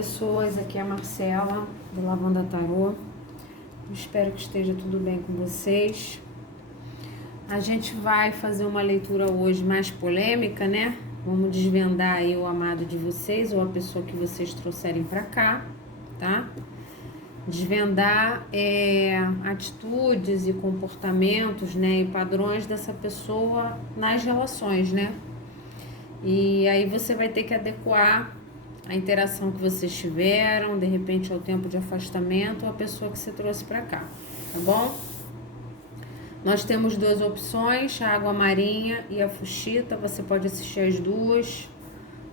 pessoas, aqui é a Marcela, do Lavanda Tarô. Espero que esteja tudo bem com vocês. A gente vai fazer uma leitura hoje mais polêmica, né? Vamos desvendar aí o amado de vocês ou a pessoa que vocês trouxerem pra cá, tá? Desvendar atitudes e comportamentos, né? E padrões dessa pessoa nas relações, né? E aí você vai ter que adequar a interação que vocês tiveram, de repente ao tempo de afastamento, ou a pessoa que você trouxe para cá, tá bom? Nós temos duas opções, a água marinha e a fuchita. Você pode assistir as duas,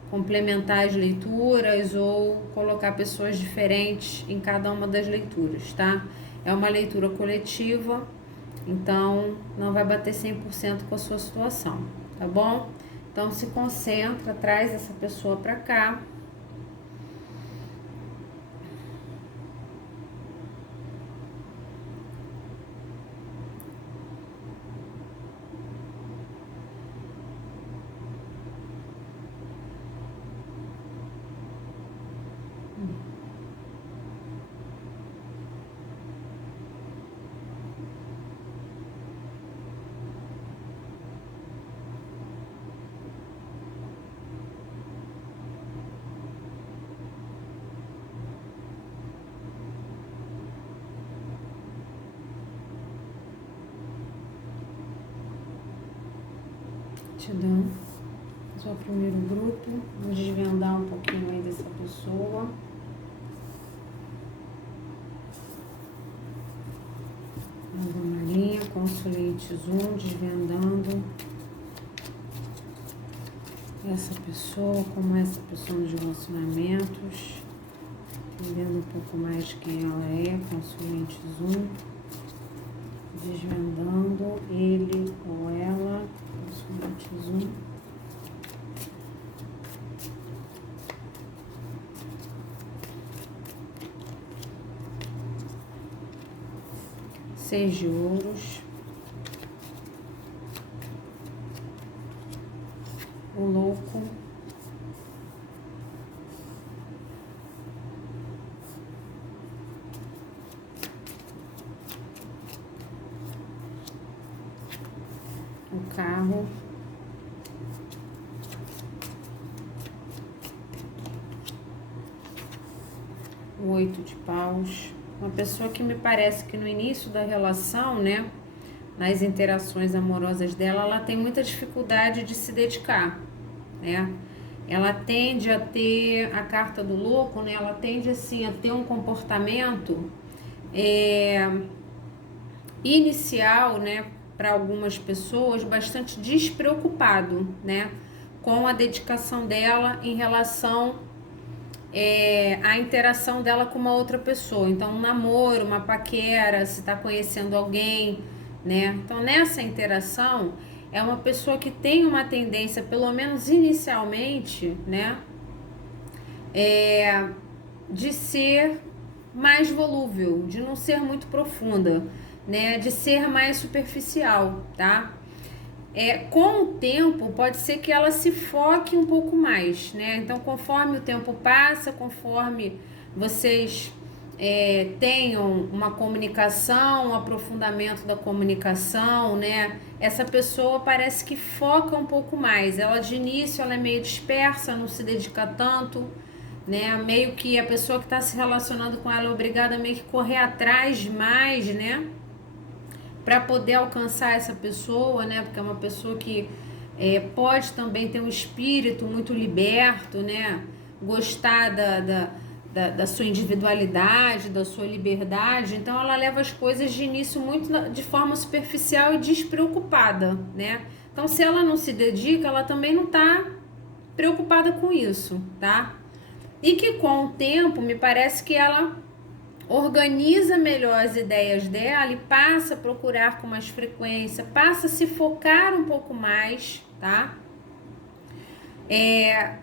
complementar as leituras ou colocar pessoas diferentes em cada uma das leituras, tá? É uma leitura coletiva, então não vai bater 100% com a sua situação, tá bom? Então se concentra, traz essa pessoa para cá. Gratidão. Esse é o primeiro grupo. Vamos desvendar um pouquinho aí dessa pessoa. Água marinha, consoletes 1, desvendando essa pessoa, como é essa pessoa nos relacionamentos, entendendo um pouco mais quem ela é, consoletes 1, desvendando ele ou ela, consoletes 1. Seis de ouros, o louco, o carro, o 8 de paus. Uma pessoa que me parece que no início da relação, né, nas interações amorosas dela, ela tem muita dificuldade de se dedicar, né? Ela tende a ter a carta do louco, né? Ela tende assim a ter um comportamento inicial, né, para algumas pessoas bastante despreocupado, né, com a dedicação dela em relação a interação dela com uma outra pessoa. Então, um namoro, uma paquera, se está conhecendo alguém, né? Então, nessa interação, é uma pessoa que tem uma tendência, pelo menos inicialmente, né? De ser mais volúvel, de não ser muito profunda, né? De ser mais superficial, tá? Com o tempo, pode ser que ela se foque um pouco mais, né? Então, conforme o tempo passa, conforme vocês tenham uma comunicação, um aprofundamento da comunicação, né? Essa pessoa parece que foca um pouco mais. Ela, de início, ela é meio dispersa, não se dedica tanto, né? Meio que a pessoa que está se relacionando com ela é obrigada a meio que correr atrás mais, né? Para poder alcançar essa pessoa, né? Porque é uma pessoa que pode também ter um espírito muito liberto, né? Gostar da sua individualidade, da sua liberdade. Então, ela leva as coisas de início muito de forma superficial e despreocupada, né? Então, se ela não se dedica, ela também não está preocupada com isso, tá? E que com o tempo, me parece que ela organiza melhor as ideias dela e passa a procurar com mais frequência, passa a se focar um pouco mais, tá?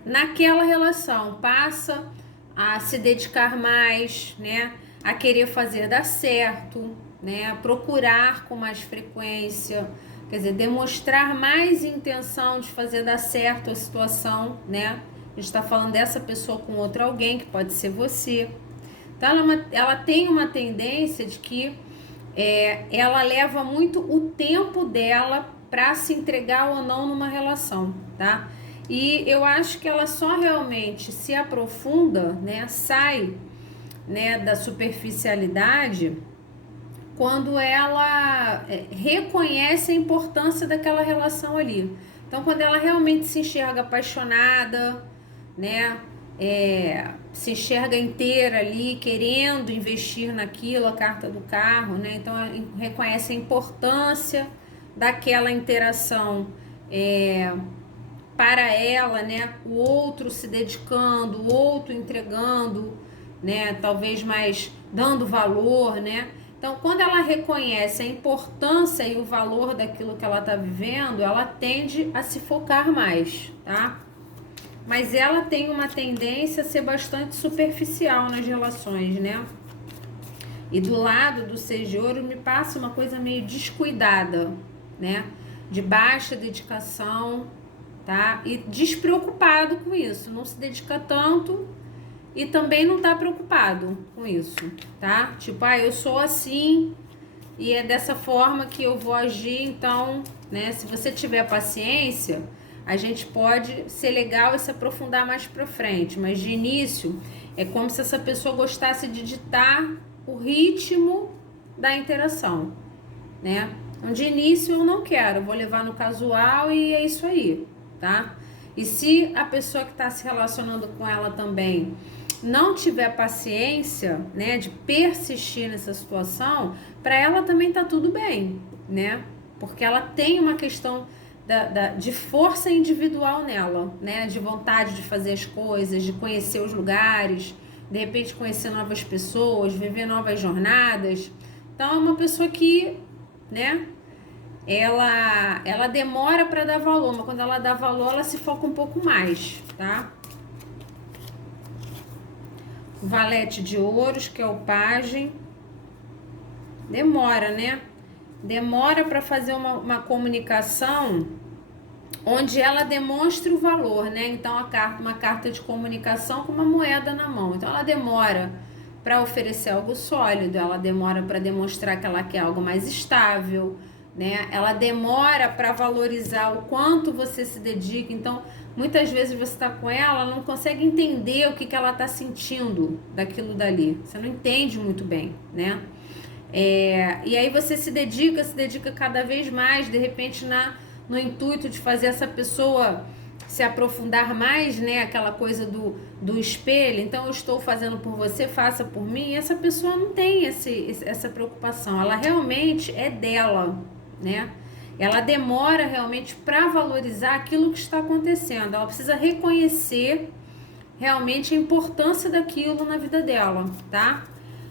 Naquela relação, passa a se dedicar mais, né? A querer fazer dar certo, né? A procurar com mais frequência, quer dizer, demonstrar mais intenção de fazer dar certo a situação, né? A gente está falando dessa pessoa com outro alguém, que pode ser você. Então, ela tem uma tendência de que ela leva muito o tempo dela para se entregar ou não numa relação, tá? E eu acho que ela só realmente se aprofunda, né, sai, né, da superficialidade quando ela reconhece a importância daquela relação ali. Então, quando ela realmente se enxerga apaixonada, né, se enxerga inteira ali, querendo investir naquilo, a carta do carro, né? Então, ela reconhece a importância daquela interação para ela, né? O outro se dedicando, o outro entregando, né? Talvez mais dando valor, né? Então, quando ela reconhece a importância e o valor daquilo que ela está vivendo, ela tende a se focar mais, tá? Mas ela tem uma tendência a ser bastante superficial nas relações, né? E do lado do Seis de Ouro me passa uma coisa meio descuidada, né? De baixa dedicação, tá? E despreocupado com isso, não se dedica tanto e também não tá preocupado com isso, tá? Tipo, eu sou assim e é dessa forma que eu vou agir, então, né? Se você tiver paciência, a gente pode ser legal e se aprofundar mais pra frente, mas de início é como se essa pessoa gostasse de ditar o ritmo da interação, né? Então, de início eu não quero, vou levar no casual e é isso aí, tá? E se a pessoa que está se relacionando com ela também não tiver paciência, né, de persistir nessa situação, para ela também tá tudo bem, né? Porque ela tem uma questão de força individual nela, né? De vontade de fazer as coisas, de conhecer os lugares, de repente conhecer novas pessoas, viver novas jornadas. Então é uma pessoa que, né, ela demora para dar valor, mas quando ela dá valor, ela se foca um pouco mais, tá? Valete de ouros, que é o pajem. Demora, né? Demora para fazer uma comunicação onde ela demonstre o valor, né? Então, uma carta de comunicação com uma moeda na mão. Então, ela demora para oferecer algo sólido, ela demora para demonstrar que ela quer algo mais estável, né? Ela demora para valorizar o quanto você se dedica. Então, muitas vezes você está com ela não consegue entender o que ela está sentindo daquilo dali. Você não entende muito bem, né? E aí você se dedica cada vez mais, de repente no intuito de fazer essa pessoa se aprofundar mais, né? Aquela coisa do espelho. Então, eu estou fazendo por você, faça por mim. E essa pessoa não tem essa preocupação. Ela realmente é dela, né? Ela demora realmente para valorizar aquilo que está acontecendo. Ela precisa reconhecer realmente a importância daquilo na vida dela, tá?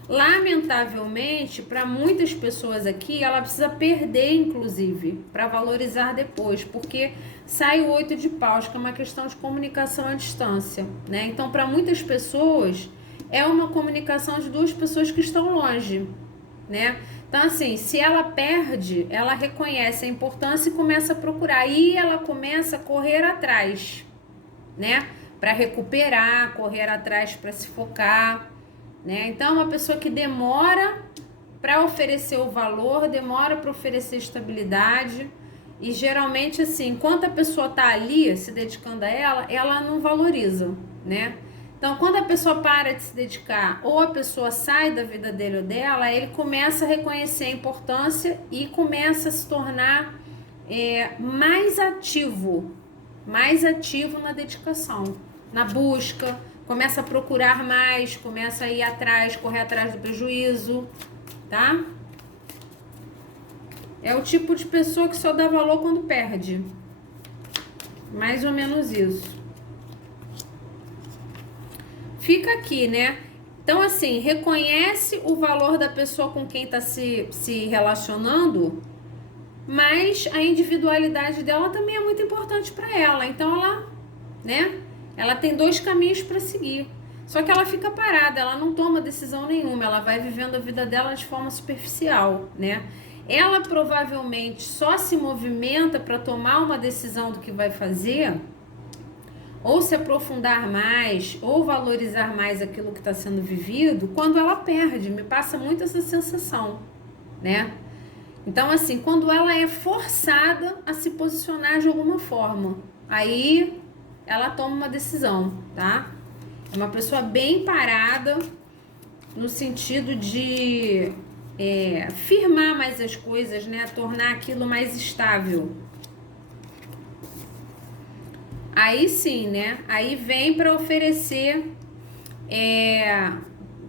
Lamentavelmente, para muitas pessoas aqui, ela precisa perder, inclusive, para valorizar depois, porque sai o 8 de paus, que é uma questão de comunicação à distância, né? Então, para muitas pessoas, é uma comunicação de duas pessoas que estão longe, né? Então, assim, se ela perde, ela reconhece a importância e começa a procurar. Aí ela começa a correr atrás, né? Para recuperar, correr atrás para se focar, né? Então, é uma pessoa que demora para oferecer o valor, demora para oferecer estabilidade. E geralmente, assim, enquanto a pessoa tá ali se dedicando a ela não valoriza, né? Então, quando a pessoa para de se dedicar ou a pessoa sai da vida dele ou dela, ele começa a reconhecer a importância e começa a se tornar mais ativo na dedicação, na busca, começa a procurar mais, começa a ir atrás, correr atrás do prejuízo, tá? É o tipo de pessoa que só dá valor quando perde. Mais ou menos isso. Fica aqui, né? Então, assim, reconhece o valor da pessoa com quem tá se relacionando, mas a individualidade dela também é muito importante para ela. Então, ela, né? Ela tem dois caminhos para seguir. Só que ela fica parada, ela não toma decisão nenhuma, ela vai vivendo a vida dela de forma superficial, né? Ela provavelmente só se movimenta para tomar uma decisão do que vai fazer ou se aprofundar mais, ou valorizar mais aquilo que está sendo vivido, quando ela perde. Me passa muito essa sensação, né? Então, assim, quando ela é forçada a se posicionar de alguma forma, aí ela toma uma decisão, tá? É uma pessoa bem parada, no sentido de firmar mais as coisas, né? Tornar aquilo mais estável. Aí sim, né? Aí vem para oferecer,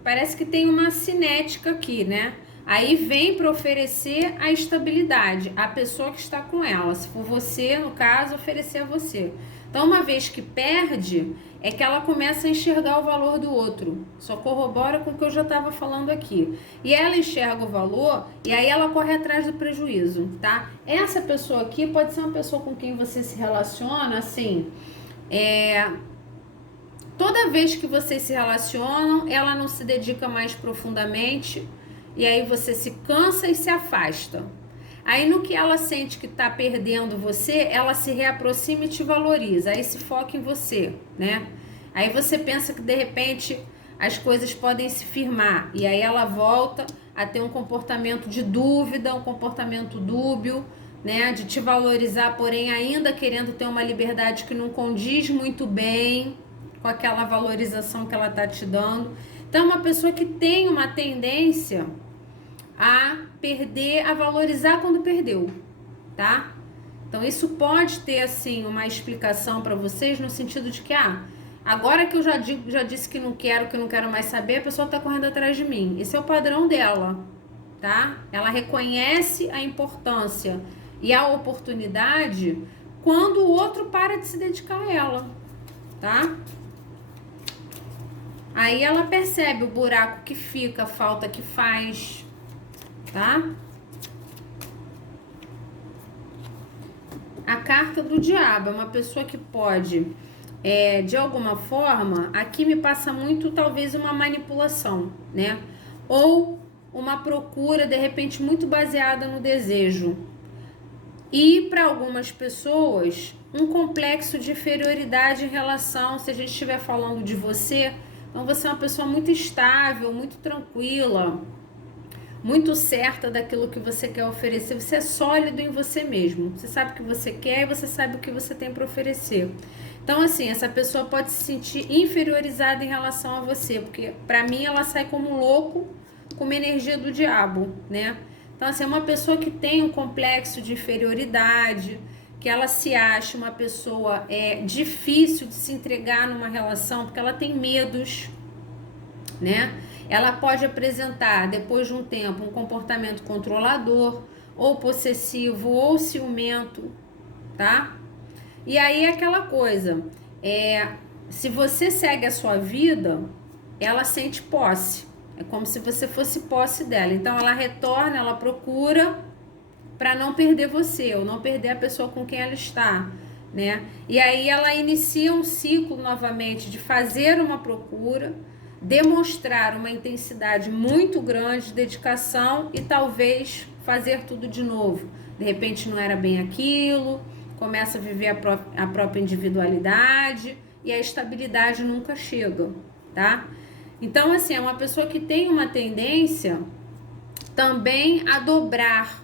parece que tem uma cinética aqui, né? Aí vem para oferecer a estabilidade, a pessoa que está com ela. Se for você, no caso, oferecer a você. Então, uma vez que perde, é que ela começa a enxergar o valor do outro. Só corrobora com o que eu já estava falando aqui. E ela enxerga o valor e aí ela corre atrás do prejuízo, tá? Essa pessoa aqui pode ser uma pessoa com quem você se relaciona, assim, toda vez que vocês se relacionam, ela não se dedica mais profundamente e aí você se cansa e se afasta. Aí no que ela sente que tá perdendo você, ela se reaproxima e te valoriza. Aí se foca em você, né? Aí você pensa que de repente as coisas podem se firmar e aí ela volta a ter um comportamento de dúvida, um comportamento dúbio, né? De te valorizar, porém ainda querendo ter uma liberdade que não condiz muito bem com aquela valorização que ela tá te dando. Então, uma pessoa que tem uma tendência a perder, a valorizar quando perdeu, tá? Então, isso pode ter, assim, uma explicação para vocês no sentido de que, agora que eu já disse que não quero mais saber, a pessoa tá correndo atrás de mim. Esse é o padrão dela, tá? Ela reconhece a importância e a oportunidade quando o outro para de se dedicar a ela, tá? Aí ela percebe o buraco que fica, a falta que faz, tá? A carta do diabo é uma pessoa que pode, de alguma forma, aqui me passa muito talvez uma manipulação, né? Ou uma procura, de repente, muito baseada no desejo. E para algumas pessoas, um complexo de inferioridade em relação, se a gente estiver falando de você, então você é uma pessoa muito estável, muito tranquila, muito certa daquilo que você quer oferecer. Você é sólido em você mesmo. Você sabe o que você quer e você sabe o que você tem para oferecer. Então, assim, essa pessoa pode se sentir inferiorizada em relação a você, porque para mim ela sai como um louco com uma energia do diabo, né? Então, assim, é uma pessoa que tem um complexo de inferioridade, que ela se acha uma pessoa difícil de se entregar numa relação, porque ela tem medos, né? Ela pode apresentar, depois de um tempo, um comportamento controlador, ou possessivo, ou ciumento, tá? E aí é aquela coisa, se você segue a sua vida, ela sente posse. É como se você fosse posse dela. Então ela retorna, ela procura para não perder você, ou não perder a pessoa com quem ela está, né? E aí ela inicia um ciclo novamente de fazer uma procura, demonstrar uma intensidade muito grande de dedicação e talvez fazer tudo de novo. De repente não era bem aquilo, começa a viver a própria individualidade e a estabilidade nunca chega, tá? Então, assim, é uma pessoa que tem uma tendência também a dobrar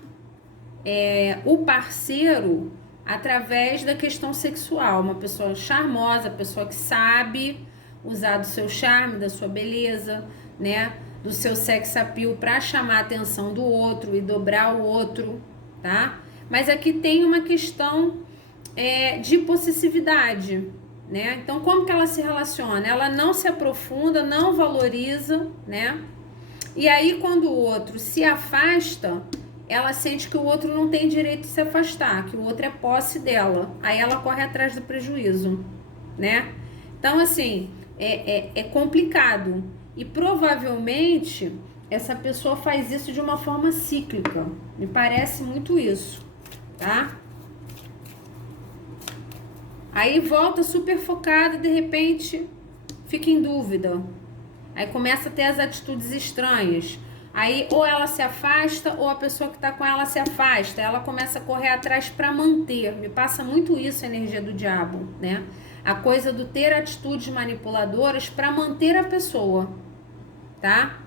o parceiro através da questão sexual. Uma pessoa charmosa, pessoa que sabe usar do seu charme, da sua beleza, né? Do seu sex appeal para chamar a atenção do outro e dobrar o outro, tá? Mas aqui tem uma questão de possessividade, né? Então, como que ela se relaciona? Ela não se aprofunda, não valoriza, né? E aí, quando o outro se afasta, ela sente que o outro não tem direito de se afastar, que o outro é posse dela. Aí ela corre atrás do prejuízo, né? Então, assim, é complicado. E provavelmente essa pessoa faz isso de uma forma cíclica. Me parece muito isso, tá? Aí volta super focada e de repente fica em dúvida. Aí começa a ter as atitudes estranhas. Aí ou ela se afasta ou a pessoa que tá com ela se afasta. Ela começa a correr atrás para manter. Me passa muito isso a energia do diabo, né? A coisa do ter atitudes manipuladoras para manter a pessoa, tá?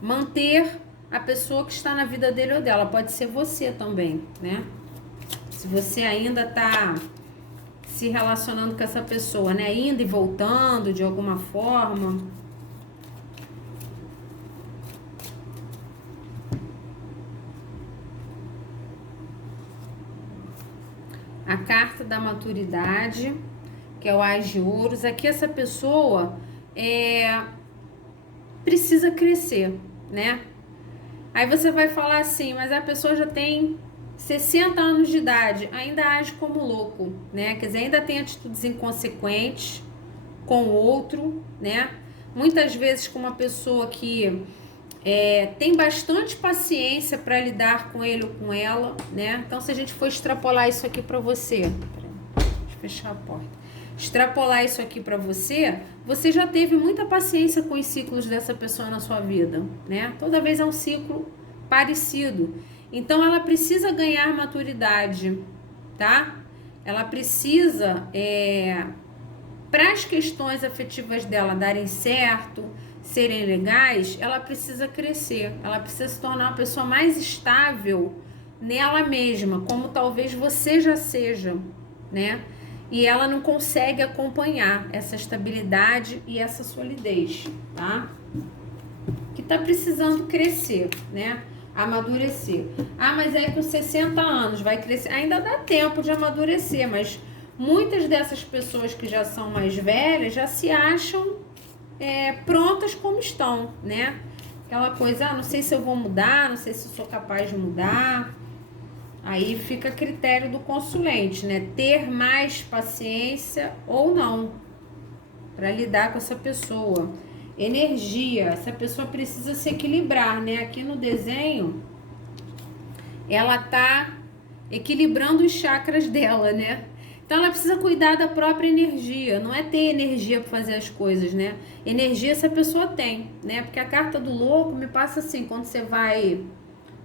Manter a pessoa que está na vida dele ou dela. Pode ser você também, né? Se você ainda tá se relacionando com essa pessoa, né? Indo e voltando de alguma forma. A carta da maturidade, que é o Ás de Ouros. Aqui essa pessoa precisa crescer, né? Aí você vai falar assim, mas a pessoa já tem 60 anos de idade, ainda age como louco, né? Quer dizer, ainda tem atitudes inconsequentes com o outro, né? Muitas vezes com uma pessoa que tem bastante paciência para lidar com ele ou com ela, né? Então, se a gente for extrapolar isso aqui para você, deixa eu fechar a porta. Extrapolar isso aqui para você, você já teve muita paciência com os ciclos dessa pessoa na sua vida, né? Toda vez é um ciclo parecido. Então, ela precisa ganhar maturidade, tá? Ela precisa, para as questões afetivas dela darem certo, serem legais, ela precisa crescer, ela precisa se tornar uma pessoa mais estável nela mesma, como talvez você já seja, né? E ela não consegue acompanhar essa estabilidade e essa solidez, tá? Que tá precisando crescer, né? Amadurecer. Ah, mas aí com 60 anos vai crescer. Ainda dá tempo de amadurecer, mas muitas dessas pessoas que já são mais velhas já se acham prontas como estão, né? Aquela coisa, não sei se eu vou mudar, não sei se eu sou capaz de mudar. Aí fica a critério do consulente, né? Ter mais paciência ou não para lidar com essa pessoa. Energia, essa pessoa precisa se equilibrar, né? Aqui no desenho, ela tá equilibrando os chakras dela, né? Então ela precisa cuidar da própria energia, não é ter energia para fazer as coisas, né? Energia essa pessoa tem, né? Porque a carta do louco me passa assim, quando você vai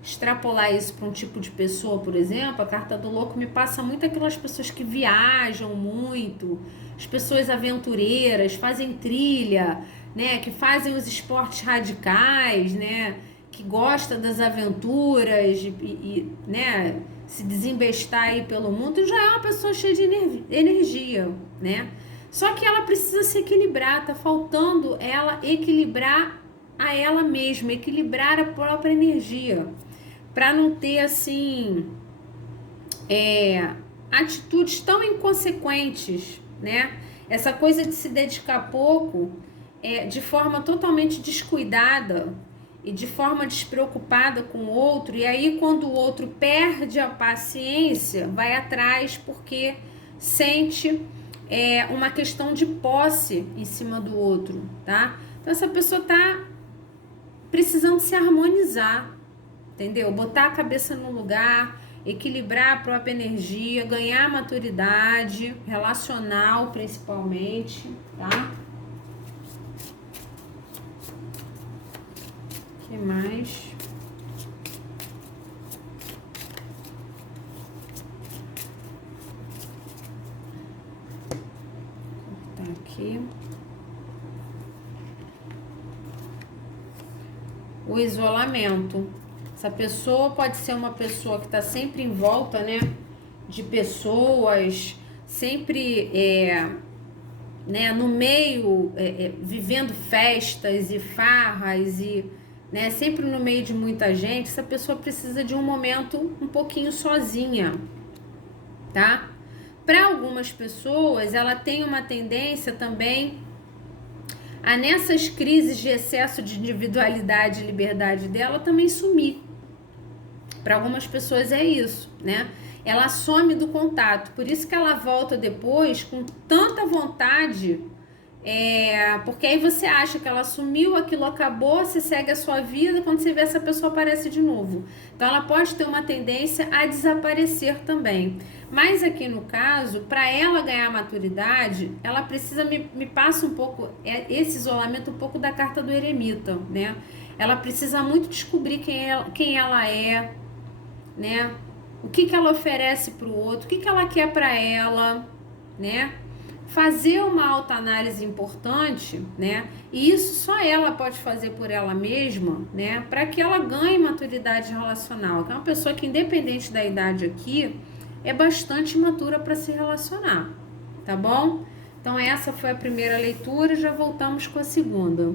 extrapolar isso para um tipo de pessoa, por exemplo, a carta do louco me passa muito aquelas pessoas que viajam muito, as pessoas aventureiras, fazem trilha, né? Que fazem os esportes radicais, né? Que gosta das aventuras né? Se desembestar aí pelo mundo, já é uma pessoa cheia de energia, né? Só que ela precisa se equilibrar, tá faltando ela equilibrar a ela mesma, equilibrar a própria energia, para não ter assim atitudes tão inconsequentes, né? Essa coisa de se dedicar pouco, de forma totalmente descuidada e de forma despreocupada com o outro, e aí quando o outro perde a paciência, vai atrás porque sente uma questão de posse em cima do outro, tá? Então essa pessoa tá precisando se harmonizar, entendeu? Botar a cabeça no lugar, equilibrar a própria energia, ganhar maturidade relacional principalmente, tá? O que mais? Vou cortar aqui. O isolamento. Essa pessoa pode ser uma pessoa que está sempre em volta, né, de pessoas, sempre né, no meio, vivendo festas e farras e, né, sempre no meio de muita gente. Essa pessoa precisa de um momento um pouquinho sozinha, tá? Para algumas pessoas, ela tem uma tendência também a, nessas crises de excesso de individualidade e liberdade dela, também sumir. Para algumas pessoas é isso, né? Ela some do contato, por isso que ela volta depois com tanta vontade, porque aí você acha que ela sumiu, aquilo acabou, você segue a sua vida, quando você vê, essa pessoa aparece de novo. Então ela pode ter uma tendência a desaparecer também. Mas aqui no caso, para ela ganhar maturidade, ela precisa, me passa um pouco, esse isolamento um pouco da carta do eremita, né? Ela precisa muito descobrir quem ela é, né? O que ela oferece para o outro, o que ela quer para ela, né? fazer uma autoanálise importante, né? E isso só ela pode fazer por ela mesma, né? Para que ela ganhe maturidade relacional. Que é uma pessoa que, independente da idade aqui, é bastante matura para se relacionar, tá bom? Então essa foi a primeira leitura, já voltamos com a segunda.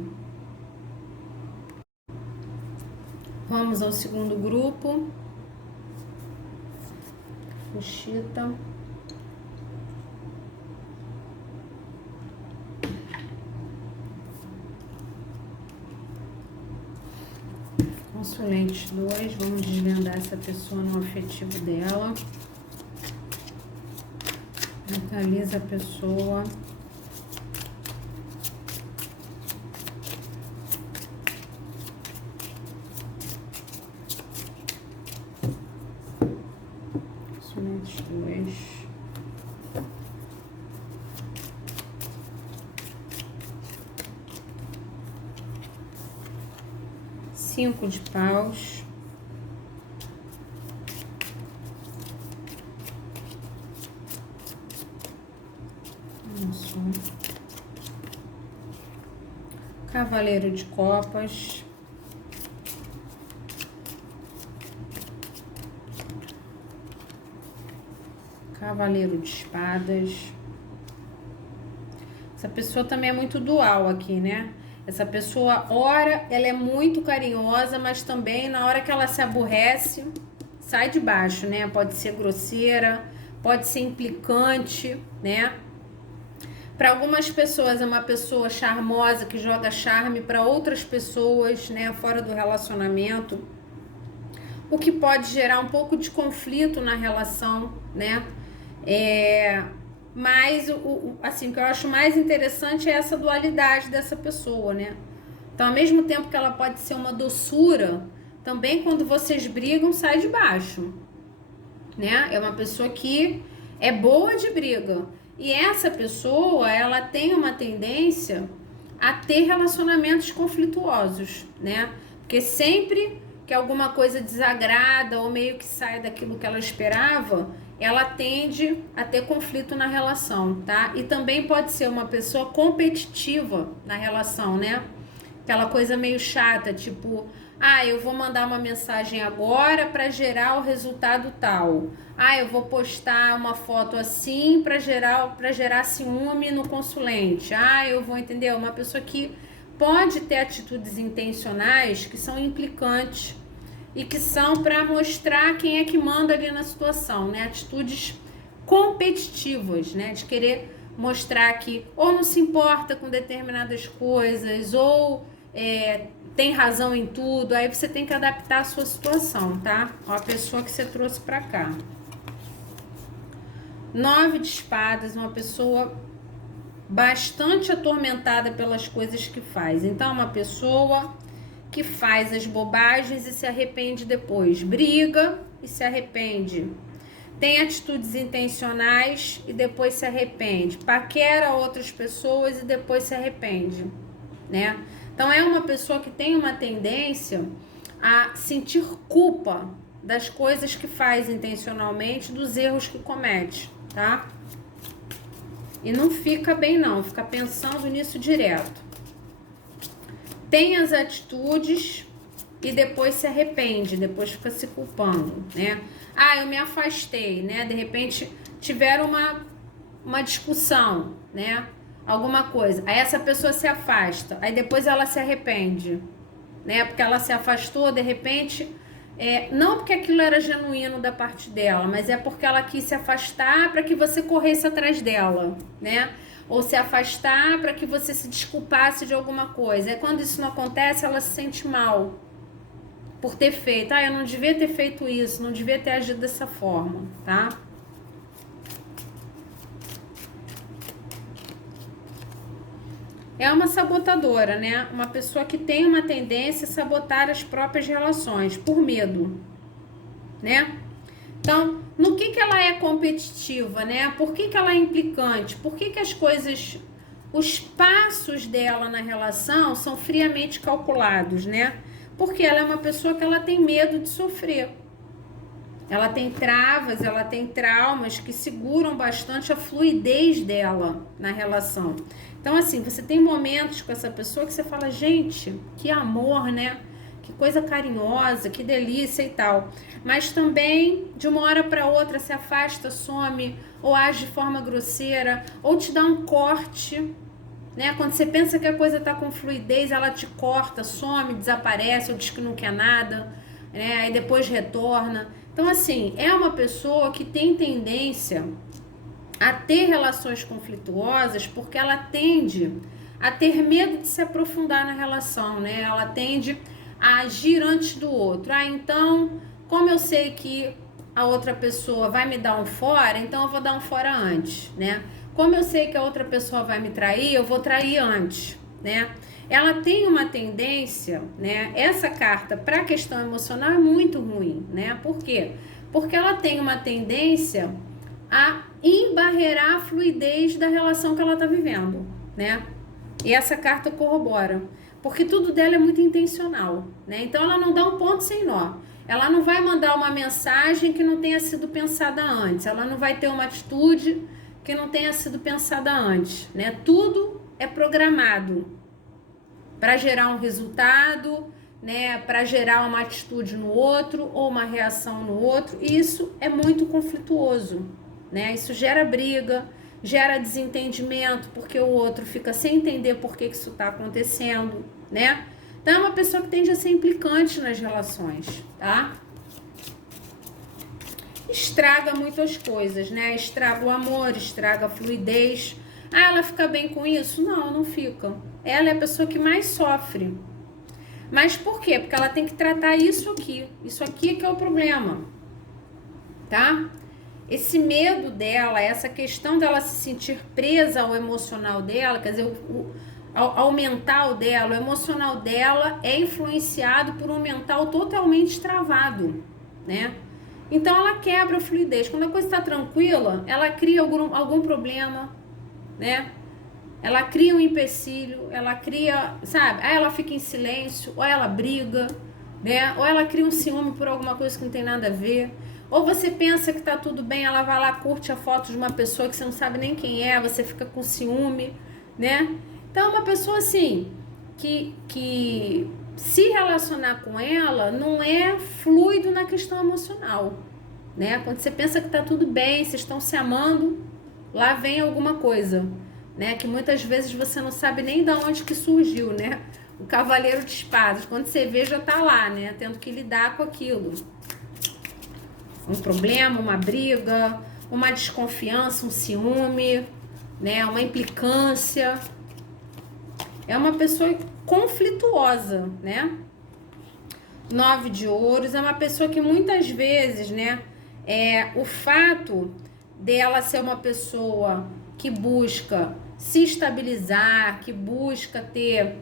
Vamos ao segundo grupo. Fuxita. Consulente 2, vamos desvendar essa pessoa no afetivo dela. Mentaliza a pessoa. Consulente 2. Cinco de paus. Isso. Cavaleiro de copas. Cavaleiro de espadas. Essa pessoa também é muito dual aqui, né? Essa pessoa, ora, ela é muito carinhosa, mas também na hora que ela se aborrece, sai de baixo, né? Pode ser grosseira, pode ser implicante, né? Para algumas pessoas é uma pessoa charmosa que joga charme para outras pessoas, né? Fora do relacionamento, o que pode gerar um pouco de conflito na relação, né? Mas, assim, o que eu acho mais interessante é essa dualidade dessa pessoa, né? Então, ao mesmo tempo que ela pode ser uma doçura, também quando vocês brigam, sai de baixo, né? É uma pessoa que é boa de briga. E essa pessoa, ela tem uma tendência a ter relacionamentos conflituosos, né? Porque sempre que alguma coisa desagrada ou meio que sai daquilo que ela esperava, ela tende a ter conflito na relação, tá? E também pode ser uma pessoa competitiva na relação, né? Aquela coisa meio chata, tipo, eu vou mandar uma mensagem agora para gerar o resultado tal. Eu vou postar uma foto assim para gerar ciúme no consulente. Eu vou entender, uma pessoa que pode ter atitudes intencionais que são implicantes e que são para mostrar quem é que manda ali na situação, né? Atitudes competitivas, né? De querer mostrar que ou não se importa com determinadas coisas, ou tem razão em tudo. Aí você tem que adaptar a sua situação, tá? Ó, a pessoa que você trouxe para cá. 9 de espadas, uma pessoa bastante atormentada pelas coisas que faz. Então, uma pessoa que faz as bobagens e se arrepende depois. Briga e se arrepende. Tem atitudes intencionais e depois se arrepende. Paquera outras pessoas e depois se arrepende, né? Então, é uma pessoa que tem uma tendência a sentir culpa das coisas que faz intencionalmente, dos erros que comete, tá? E não fica bem não, fica pensando nisso direto. Tem as atitudes e depois se arrepende, depois fica se culpando, né? Eu me afastei, né? De repente tiveram uma discussão, né? Alguma coisa. Aí essa pessoa se afasta, aí depois ela se arrepende, né? Porque ela se afastou, de repente, não porque aquilo era genuíno da parte dela, mas é porque ela quis se afastar para que você corresse atrás dela, né? Ou se afastar para que você se desculpasse de alguma coisa. E quando isso não acontece, ela se sente mal por ter feito. Eu não devia ter feito isso, não devia ter agido dessa forma, tá? É uma sabotadora, né? Uma pessoa que tem uma tendência a sabotar as próprias relações, por medo, né? Então, no que ela é competitiva, né? Por que ela é implicante? Por que as coisas, os passos dela na relação são friamente calculados, né? Porque ela é uma pessoa que ela tem medo de sofrer. Ela tem travas, ela tem traumas que seguram bastante a fluidez dela na relação. Então, assim, você tem momentos com essa pessoa que você fala, gente, que amor, né? Que coisa carinhosa, que delícia e tal. Mas também, de uma hora para outra, se afasta, some, ou age de forma grosseira, ou te dá um corte, né? Quando você pensa que a coisa tá com fluidez, ela te corta, some, desaparece, ou diz que não quer nada, né? Aí depois retorna. Então, assim, é uma pessoa que tem tendência a ter relações conflituosas porque ela tende a ter medo de se aprofundar na relação, né? Ela tende a agir antes do outro. Ah, então, como eu sei que a outra pessoa vai me dar um fora, então eu vou dar um fora antes, né? Como eu sei que a outra pessoa vai me trair, eu vou trair antes, né? Ela tem uma tendência, né? Essa carta para a questão emocional é muito ruim, né? Por quê? Porque ela tem uma tendência a embarrear a fluidez da relação que ela está vivendo, né? E essa carta corrobora, porque tudo dela é muito intencional, né? Então ela não dá um ponto sem nó. Ela não vai mandar uma mensagem que não tenha sido pensada antes. Ela não vai ter uma atitude que não tenha sido pensada antes, né? Tudo é programado para gerar um resultado, né? Para gerar uma atitude no outro ou uma reação no outro. E isso é muito conflituoso, né? Isso gera briga, gera desentendimento, porque o outro fica sem entender por que isso está acontecendo, né? Então é uma pessoa que tende a ser implicante nas relações, tá? Estraga muitas coisas, né? Estraga o amor, estraga a fluidez. Ah, ela fica bem com isso? Não, não fica. Ela é a pessoa que mais sofre. Mas por quê? Porque ela tem que tratar isso aqui. Isso aqui que é o problema, tá? Esse medo dela, essa questão dela se sentir presa ao emocional dela, quer dizer, ao mental dela, o emocional dela é influenciado por um mental totalmente travado, né? Então ela quebra a fluidez. Quando a coisa está tranquila, ela cria algum problema, né? Ela cria um empecilho, ela cria, sabe? Aí ela fica em silêncio, ou ela briga, né? Ou ela cria um ciúme por alguma coisa que não tem nada a ver. Ou você pensa que tá tudo bem, ela vai lá, curte a foto de uma pessoa que você não sabe nem quem é, você fica com ciúme, né? Então, uma pessoa assim, que se relacionar com ela não é fluido na questão emocional, né? Quando você pensa que tá tudo bem, vocês estão se amando, lá vem alguma coisa, né? Que muitas vezes você não sabe nem de onde que surgiu, né? O cavaleiro de espadas, quando você vê, já tá lá, né? Tendo que lidar com aquilo. Um problema, uma briga, uma desconfiança, um ciúme, né? Uma implicância. É uma pessoa conflituosa, né? 9 de ouros é uma pessoa que muitas vezes, né? O fato dela ser uma pessoa que busca se estabilizar, que busca ter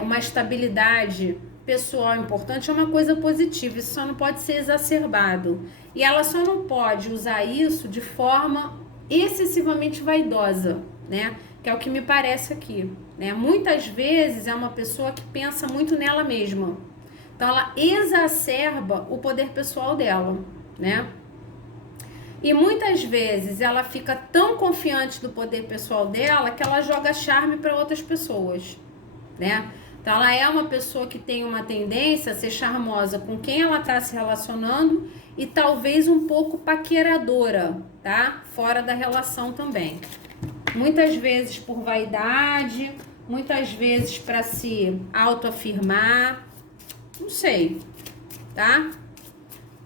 uma estabilidade pessoal importante, é uma coisa positiva. Isso só não pode ser exacerbado. E ela só não pode usar isso de forma excessivamente vaidosa, né? Que é o que me parece aqui, né? Muitas vezes é uma pessoa que pensa muito nela mesma. Então ela exacerba o poder pessoal dela, né? E muitas vezes ela fica tão confiante do poder pessoal dela que ela joga charme para outras pessoas, né? Então ela é uma pessoa que tem uma tendência a ser charmosa com quem ela está se relacionando e talvez um pouco paqueradora, tá? Fora da relação também. Muitas vezes por vaidade, muitas vezes para se autoafirmar, não sei, tá?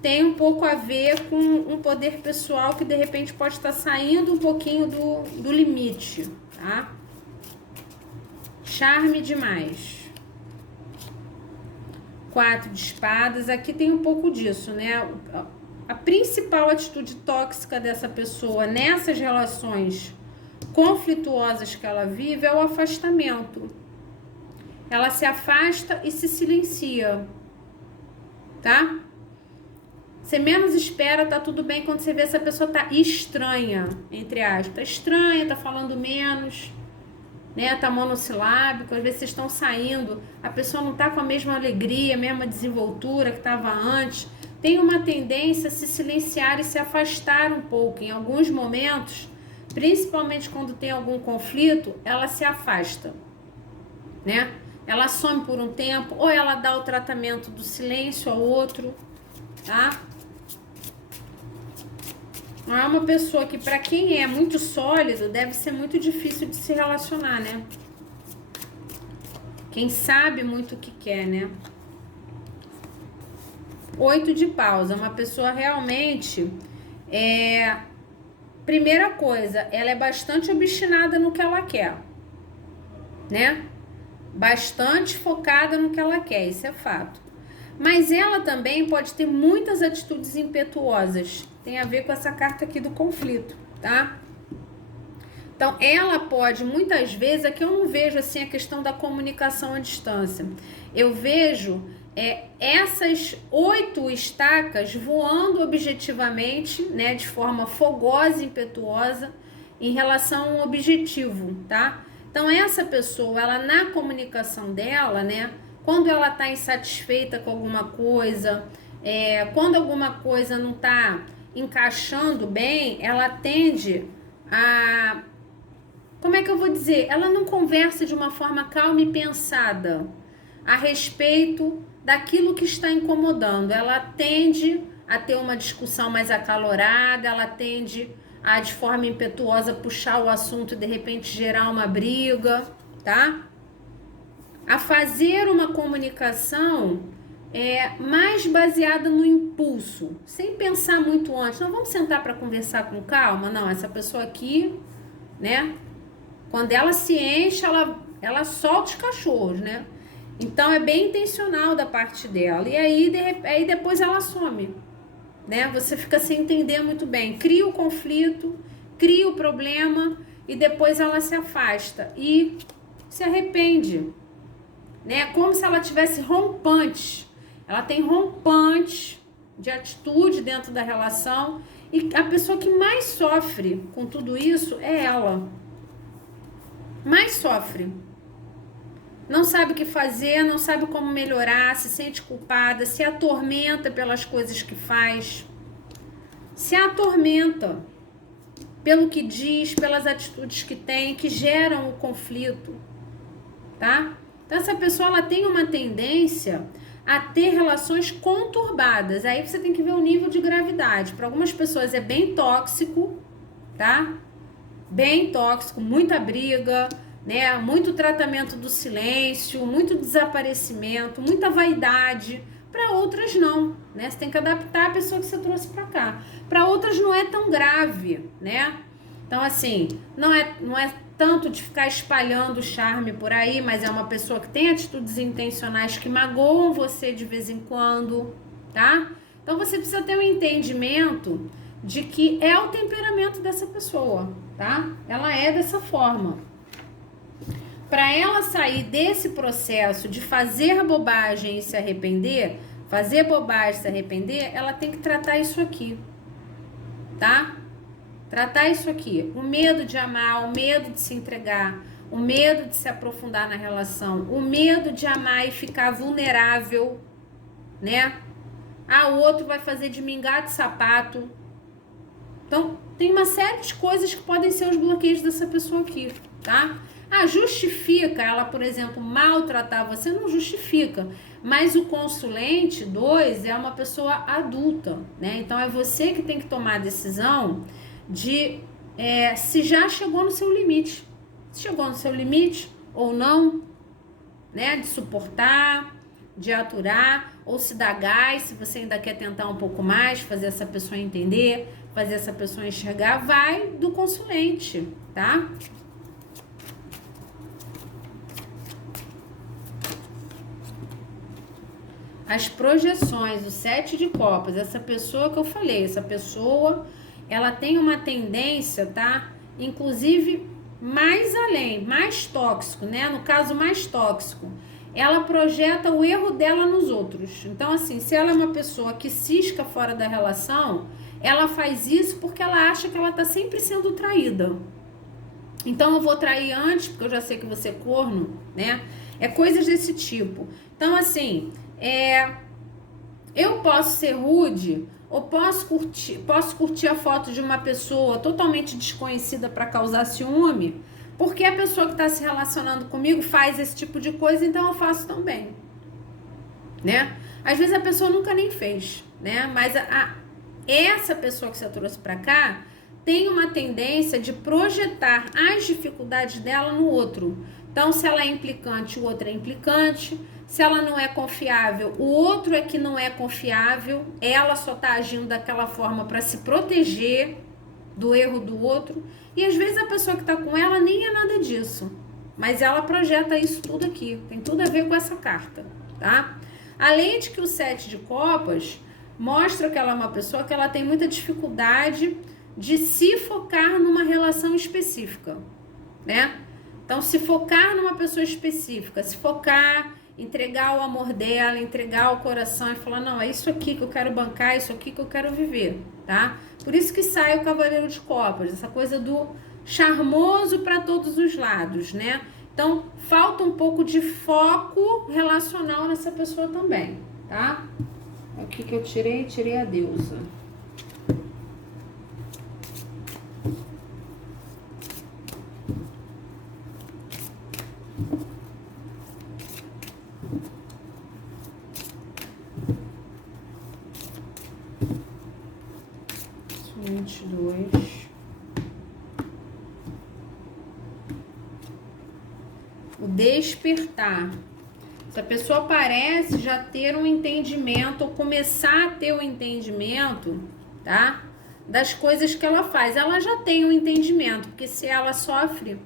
Tem um pouco a ver com um poder pessoal que de repente pode estar saindo um pouquinho do limite, tá? Charme demais. 4 de espadas, aqui tem um pouco disso, né? A principal atitude tóxica dessa pessoa nessas relações conflituosas que ela vive é o afastamento. Ela se afasta e se silencia, tá? Você menos espera, tá tudo bem, quando você vê essa pessoa tá estranha, entre aspas. Tá estranha, tá falando menos, né? Tá monossilábico, às vezes vocês estão saindo, a pessoa não tá com a mesma alegria, a mesma desenvoltura que tava antes. tem uma tendência a se silenciar e se afastar um pouco. Em alguns momentos, principalmente quando tem algum conflito, ela se afasta, né? Ela some por um tempo, ou ela dá o tratamento do silêncio ao outro, tá? Não é uma pessoa que, para quem é muito sólido, deve ser muito difícil de se relacionar, né? Quem sabe muito o que quer, né? 8 de paus, é uma pessoa realmente... Primeira coisa, ela é bastante obstinada no que ela quer, né? Bastante focada no que ela quer, isso é fato. Mas ela também pode ter muitas atitudes impetuosas. Tem a ver com essa carta aqui do conflito, tá? Então, ela pode, muitas vezes, aqui eu não vejo assim a questão da comunicação à distância. Eu vejo essas 8 estacas voando objetivamente, né, de forma fogosa e impetuosa em relação a um objetivo, tá? Então, essa pessoa, ela na comunicação dela, né, quando ela tá insatisfeita com alguma coisa, quando alguma coisa não tá encaixando bem, ela tende a... Como é que eu vou dizer? Ela não conversa de uma forma calma e pensada a respeito daquilo que está incomodando. Ela tende a ter uma discussão mais acalorada, ela tende a, de forma impetuosa, puxar o assunto e de repente gerar uma briga, tá? A fazer uma comunicação mais baseada no impulso, sem pensar muito antes. Não vamos sentar para conversar com calma? Não, essa pessoa aqui, né? Quando ela se enche, ela solta os cachorros, né? Então, é bem intencional da parte dela. E aí depois ela some, né? Você fica sem entender muito bem. Cria o conflito, cria o problema e depois ela se afasta e se arrepende, né? Como se ela tivesse rompantes. Ela tem rompantes de atitude dentro da relação e a pessoa que mais sofre com tudo isso é ela. Mais sofre. Não sabe o que fazer, não sabe como melhorar, se sente culpada, se atormenta pelas coisas que faz, se atormenta pelo que diz, pelas atitudes que tem, que geram o conflito, tá? Então, essa pessoa, ela tem uma tendência a ter relações conturbadas. Aí você tem que ver o nível de gravidade. Para algumas pessoas é bem tóxico, tá? Bem tóxico, muita briga, né? Muito tratamento do silêncio, muito desaparecimento, muita vaidade. Para outras não, né? Você tem que adaptar a pessoa que você trouxe para cá. Para outras não é tão grave, né? Então, assim, não é tanto de ficar espalhando o charme por aí, mas é uma pessoa que tem atitudes intencionais que magoam você de vez em quando, tá? Então, você precisa ter um entendimento de que é o temperamento dessa pessoa, tá? Ela é dessa forma. Para ela sair desse processo de fazer bobagem e se arrepender, fazer bobagem e se arrepender, ela tem que tratar isso aqui, tá? Tratar isso aqui. O medo de amar, o medo de se entregar, o medo de se aprofundar na relação, o medo de amar e ficar vulnerável, né? Ah, o outro vai fazer de mim gato e sapato. Então, tem uma série de coisas que podem ser os bloqueios dessa pessoa aqui, tá? Ah, justifica ela, por exemplo, maltratar você? Não justifica. Mas o consulente 2 é uma pessoa adulta, né? Então, é você que tem que tomar a decisão de se já chegou no seu limite. Se chegou no seu limite ou não, né? De suportar, de aturar, ou se dá gás, se você ainda quer tentar um pouco mais, fazer essa pessoa entender, fazer essa pessoa enxergar, vai do consulente, tá? As projeções, o 7 de copas, essa pessoa que eu falei, essa pessoa, ela tem uma tendência, tá? Inclusive, mais além, mais tóxico, né? No caso, mais tóxico. Ela projeta o erro dela nos outros. Então, assim, se ela é uma pessoa que cisca fora da relação, ela faz isso porque ela acha que ela tá sempre sendo traída. Então, eu vou trair antes, porque eu já sei que você é corno, né? É coisas desse tipo. Então, assim, Eu posso ser rude ou posso curtir a foto de uma pessoa totalmente desconhecida para causar ciúme, porque a pessoa que está se relacionando comigo faz esse tipo de coisa, então eu faço também, né? Às vezes a pessoa nunca nem fez, né? Mas essa pessoa que você trouxe para cá tem uma tendência de projetar as dificuldades dela no outro. Então, se ela é implicante, o outro é implicante. Se ela não é confiável, o outro é que não é confiável. Ela só tá agindo daquela forma para se proteger do erro do outro. E às vezes a pessoa que tá com ela nem é nada disso. Mas ela projeta isso tudo aqui. Tem tudo a ver com essa carta, tá? Além de que o 7 de copas mostra que ela é uma pessoa que ela tem muita dificuldade de se focar numa relação específica, né? Então, se focar numa pessoa específica, se focar, entregar o amor dela, entregar o coração e falar, não, é isso aqui que eu quero bancar, é isso aqui que eu quero viver, tá? Por isso que sai o Cavaleiro de Copas, essa coisa do charmoso para todos os lados, né? Então, falta um pouco de foco relacional nessa pessoa também, tá? O que eu tirei? Tirei a deusa. O despertar. Se a pessoa parece já ter um entendimento ou começar a ter um entendimento, tá? Das coisas que ela faz. Ela já tem um entendimento, porque se ela sofre,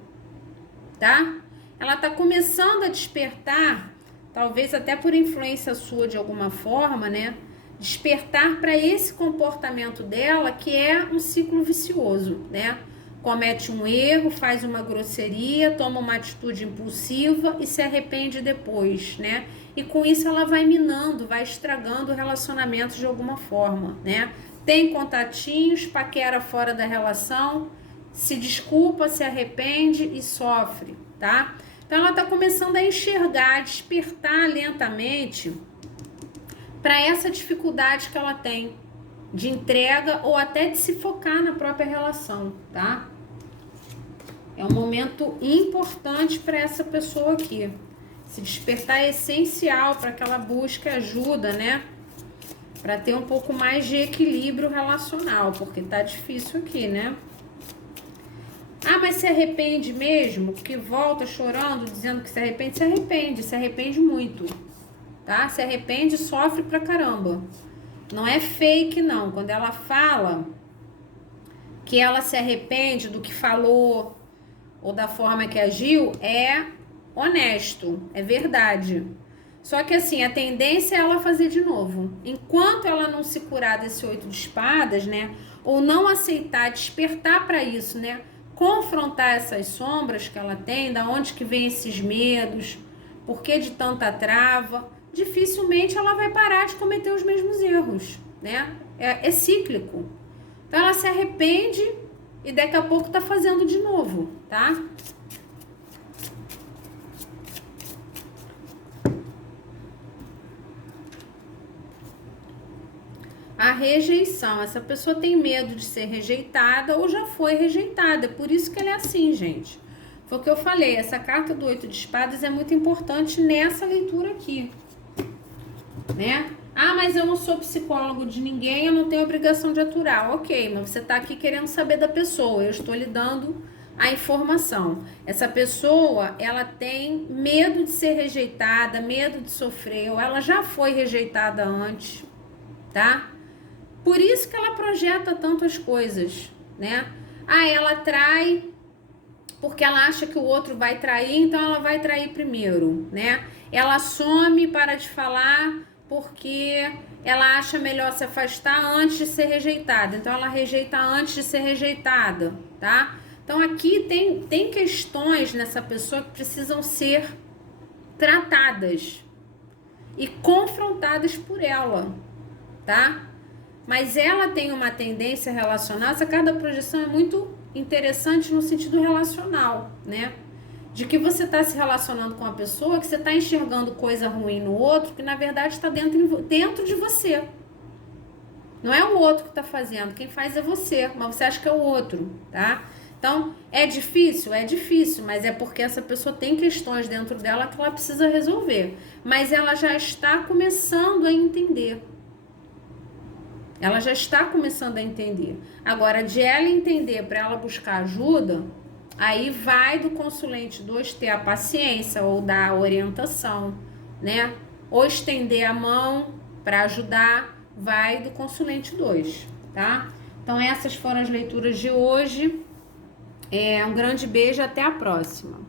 tá? Ela tá começando a despertar, talvez até por influência sua de alguma forma, né? Despertar para esse comportamento dela, que é um ciclo vicioso, né? Comete um erro, faz uma grosseria, toma uma atitude impulsiva e se arrepende depois, né? E com isso ela vai minando, vai estragando o relacionamento de alguma forma, né? Tem contatinhos, paquera fora da relação, se desculpa, se arrepende e sofre, tá? Então ela tá começando a enxergar, a despertar lentamente para essa dificuldade que ela tem de entrega ou até de se focar na própria relação, tá? É um momento importante para essa pessoa aqui. Se despertar é essencial para que ela busque ajuda, né? Para ter um pouco mais de equilíbrio relacional, porque tá difícil aqui, né? Ah, mas se arrepende mesmo? Que volta chorando, dizendo que se arrepende muito, tá? Se arrepende, sofre pra caramba. Não é fake, não. Quando ela fala que ela se arrepende do que falou ou da forma que agiu, é honesto, é verdade. Só que assim, a tendência é ela fazer de novo. Enquanto ela não se curar desse 8 de espadas, né? Ou não aceitar, despertar para isso, né? Confrontar essas sombras que ela tem, da onde que vem esses medos, por que de tanta trava, dificilmente ela vai parar de cometer os mesmos erros, né? É cíclico. Então ela se arrepende e daqui a pouco tá fazendo de novo, tá? A rejeição. Essa pessoa tem medo de ser rejeitada ou já foi rejeitada. Por isso que ela é assim, gente. Foi o que eu falei. Essa carta do 8 de espadas é muito importante nessa leitura aqui, né? Ah, mas eu não sou psicólogo de ninguém, eu não tenho obrigação de aturar. Ok, mas você tá aqui querendo saber da pessoa. Eu estou lhe dando a informação. Essa pessoa, ela tem medo de ser rejeitada, medo de sofrer, ou ela já foi rejeitada antes, tá? Por isso que ela projeta tantas coisas, né? Ah, ela trai porque ela acha que o outro vai trair, então ela vai trair primeiro, né? Ela some, para de falar, porque ela acha melhor se afastar antes de ser rejeitada. Então ela rejeita antes de ser rejeitada, tá? Então aqui tem questões nessa pessoa que precisam ser tratadas e confrontadas por ela, tá? Mas ela tem uma tendência relacional. Essa carta da projeção é muito interessante no sentido relacional, né? de que você está se relacionando com uma pessoa, que você está enxergando coisa ruim no outro, que na verdade está dentro de você. Não é o outro que está fazendo, quem faz é você, mas você acha que é o outro, tá? Então, é difícil, mas é porque essa pessoa tem questões dentro dela que ela precisa resolver. Mas ela já está começando a entender. Ela já está começando a entender. Agora, de ela entender para ela buscar ajuda, aí vai do consulente 2 ter a paciência ou dar a orientação, né? Ou estender a mão para ajudar, vai do consulente 2, tá? Então, essas foram as leituras de hoje. Um grande beijo, até a próxima.